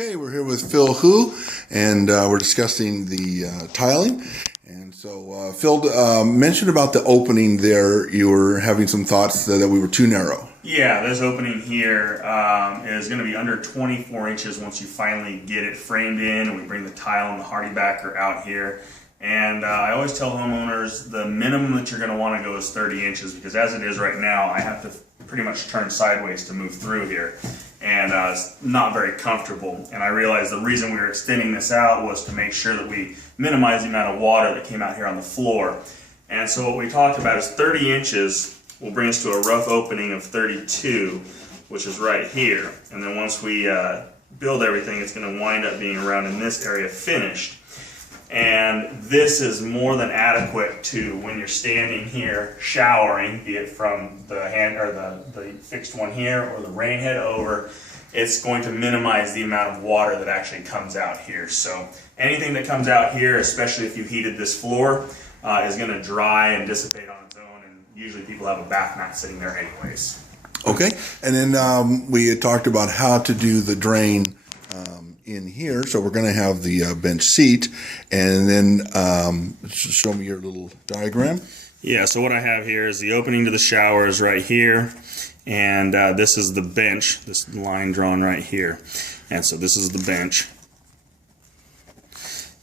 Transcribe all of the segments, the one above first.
Okay, we're here with Phil Hu, and we're discussing the tiling. And so Phil mentioned about the opening there. You were having some thoughts that we were too narrow. Yeah, this opening here is going to be under 24 inches once you finally get it framed in and we bring the tile and the HardieBacker out here. And I always tell homeowners the minimum that you're going to want to go is 30 inches because as it is right now, I have to pretty much turn sideways to move through here. And it's not very comfortable. And I realized the reason we were extending this out was to make sure that we minimize the amount of water that came out here on the floor. And so what we talked about is 30 inches will bring us to a rough opening of 32, which is right here. And then once we build everything, it's going to wind up being around in this area finished. And this is more than adequate to when you're standing here showering, be it from the hand or the fixed one here or the rain head over. It's going to minimize the amount of water that actually comes out here. So anything that comes out here, especially if you heated this floor, is going to dry and dissipate on its own. And usually people have a bath mat sitting there anyways. Okay, and then we had talked about how to do the drain in here. So we're going to have the bench seat, and then show me your little diagram. Yeah, so what I have here is the opening to the shower is right here, and this is the bench, this line drawn right here. And so this is the bench.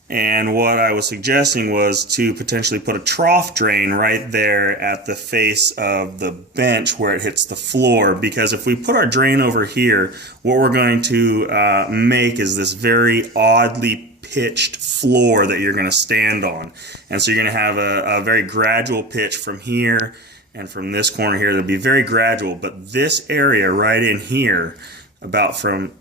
And what I was suggesting was to potentially put a trough drain right there at the face of the bench where it hits the floor, because if we put our drain over here, what we're going to make is this very oddly pitched floor that you're going to stand on. And so you're going to have a very gradual pitch from here and from this corner here. It'll be very gradual, but this area right in here, about from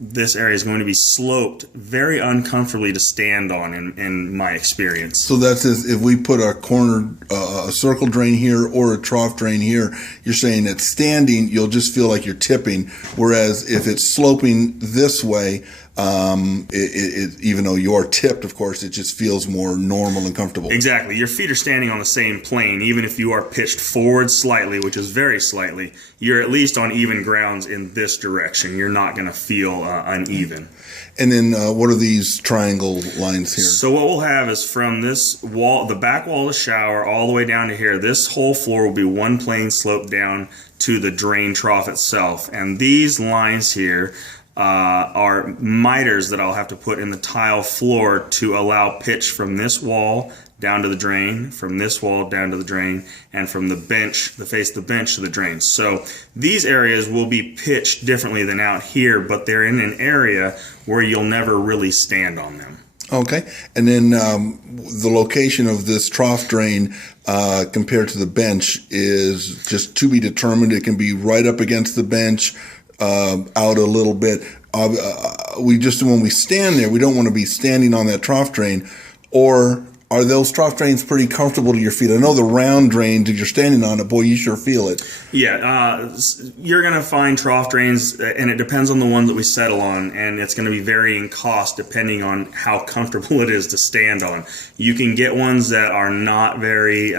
this area is going to be sloped very uncomfortably to stand on in my experience. So that's if we put a corner, a circle drain here or a trough drain here, you're saying that standing, you'll just feel like you're tipping. Whereas if it's sloping this way, even though you're tipped, of course, it just feels more normal and comfortable. Exactly. Your feet are standing on the same plane. Even if you are pitched forward slightly, which is very slightly, you're at least on even grounds in this direction. You're not going to feel uneven. And then what are these triangle lines here? So what we'll have is from this wall, the back wall of the shower, all the way down to here, this whole floor will be one plane slope down to the drain trough itself. And these lines here are miters that I'll have to put in the tile floor to allow pitch from this wall down to the drain, from this wall down to the drain, and from the bench, the face of the bench to the drain. So these areas will be pitched differently than out here, but they're in an area where you'll never really stand on them. Okay, and then the location of this trough drain compared to the bench is just to be determined. It can be right up against the bench, out a little bit. We just, when we stand there, we don't want to be standing on that trough drain. Or are those trough drains pretty comfortable to your feet? I know the round drains, if you're standing on it, boy, you sure feel it. Yeah, you're going to find trough drains, and it depends on the one that we settle on, and it's going to be varying cost depending on how comfortable it is to stand on. You can get ones that are not very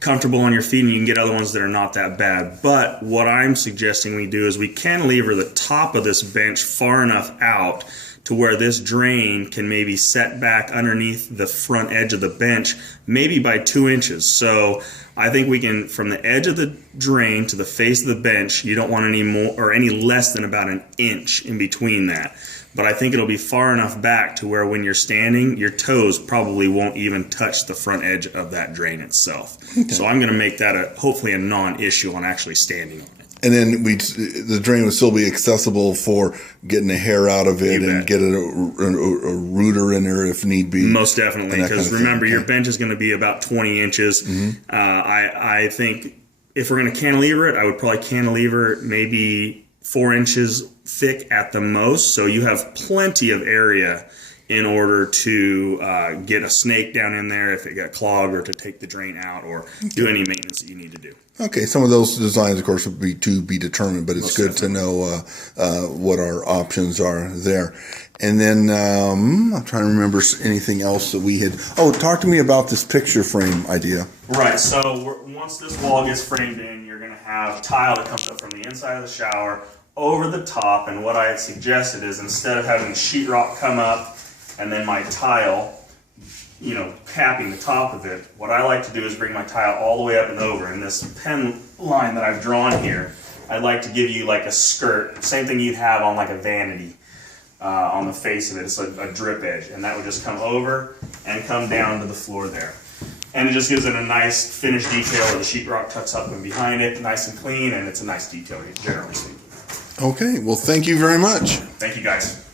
comfortable on your feet, and you can get other ones that are not that bad. But what I'm suggesting we do is we cantilever the top of this bench far enough out to where this drain can maybe set back underneath the front edge of the bench, maybe by 2 inches. So I think we can, from the edge of the drain to the face of the bench, you don't want any more or any less than about an inch in between that. But I think it'll be far enough back to where when you're standing, your toes probably won't even touch the front edge of that drain itself. Okay. So I'm going to make that hopefully a non-issue on actually standing on it. And then the drain would still be accessible for getting the hair out of it and getting a rooter in there if need be. Most definitely, because remember, your bench is going to be about 20 inches. Mm-hmm. I think if we're going to cantilever it, I would probably cantilever maybe 4 inches thick at the most, so you have plenty of area in order to get a snake down in there if it got clogged, or to take the drain out, or do any maintenance that you need to do. Okay, some of those designs, of course, would be to be determined, but it's good to know what our options are there. And then I'm trying to remember anything else that we had. Oh, talk to me about this picture frame idea. Right, so once this wall gets framed in, you're going to have tile that comes up from the inside of the shower over the top, and what I had suggested is instead of having the sheetrock come up and then my tile, you know, capping the top of it, what I like to do is bring my tile all the way up and over. And this pen line that I've drawn here, I'd like to give you like a skirt, same thing you'd have on like a vanity on the face of it. It's a drip edge, and that would just come over and come down to the floor there. And it just gives it a nice finished detail where the sheetrock tucks up and behind it, nice and clean, and it's a nice detail, generally speaking. Okay, well, thank you very much. Thank you, guys.